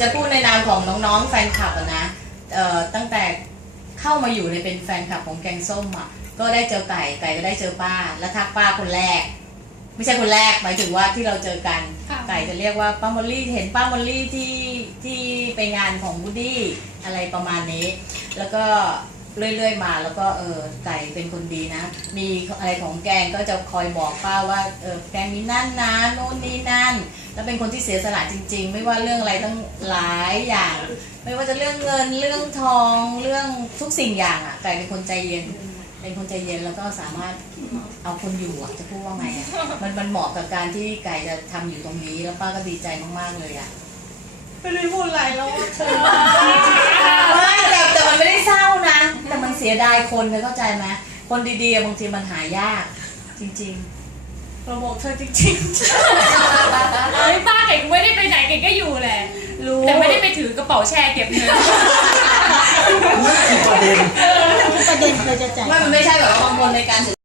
จะพูดในนามของน้องๆแฟนคลับนะเอ่อตั้งแต่เข้ามาอยู่ในเป็นแฟนคลับของแกงส้มอะ ก็ได้เจอไก่ไก่ก็ได้เจอป้า และทักป้าคนแรก ไม่ใช่คนแรกหมายถึงว่าที่เราเจอกัน ไก่จะเรียกว่าป้ามอลลี่เห็นป้ามอลลี่ที่ที่ไปงานของบูดี้อะไรประมาณนี้ แล้วก็ เรื่อยๆมาแล้วก็เออไก่เป็นคนดีนะ มีอะไรของแกงก็จะคอยบอกป้าว่าเออแกงมีนั่นนะโน่นนี่นั่น แล้วเป็นคนที่เสียสละจริง ๆ ไม่ว่าเรื่องอะไรตั้งหลายอย่าง ไม่ว่าจะเรื่องเงินเรื่องทองเรื่องทุกสิ่งอย่างอะไก่เป็นคนใจเย็น เป็นคนใจเย็นแล้วก็สามารถเอาคนอยู่อะจะพูดว่าไงอะมันมันเหมาะกับการที่ไก่จะทำอยู่ตรงนี้ แล้วป้าก็ดีใจมากๆเลยอะไม่รู้พูดอะไรแล้วอะเธอ สียดายคนเธอเข้าใจไหมคนดีๆอะบางทีมันหายาก จริงเราบอกเธอจริงๆเฮ้ยป้าเก่งไม่ได้ไปไหนเก่งก็อยู่แหละๆรู้แต่ไม่ได้ไปถือกระเป๋าแชร์เก็บเงินนั่นคือประเด็น ประเด็นเธอจะจ่าย ไม่มันไม่ใช่แบบว่าบางคนในการ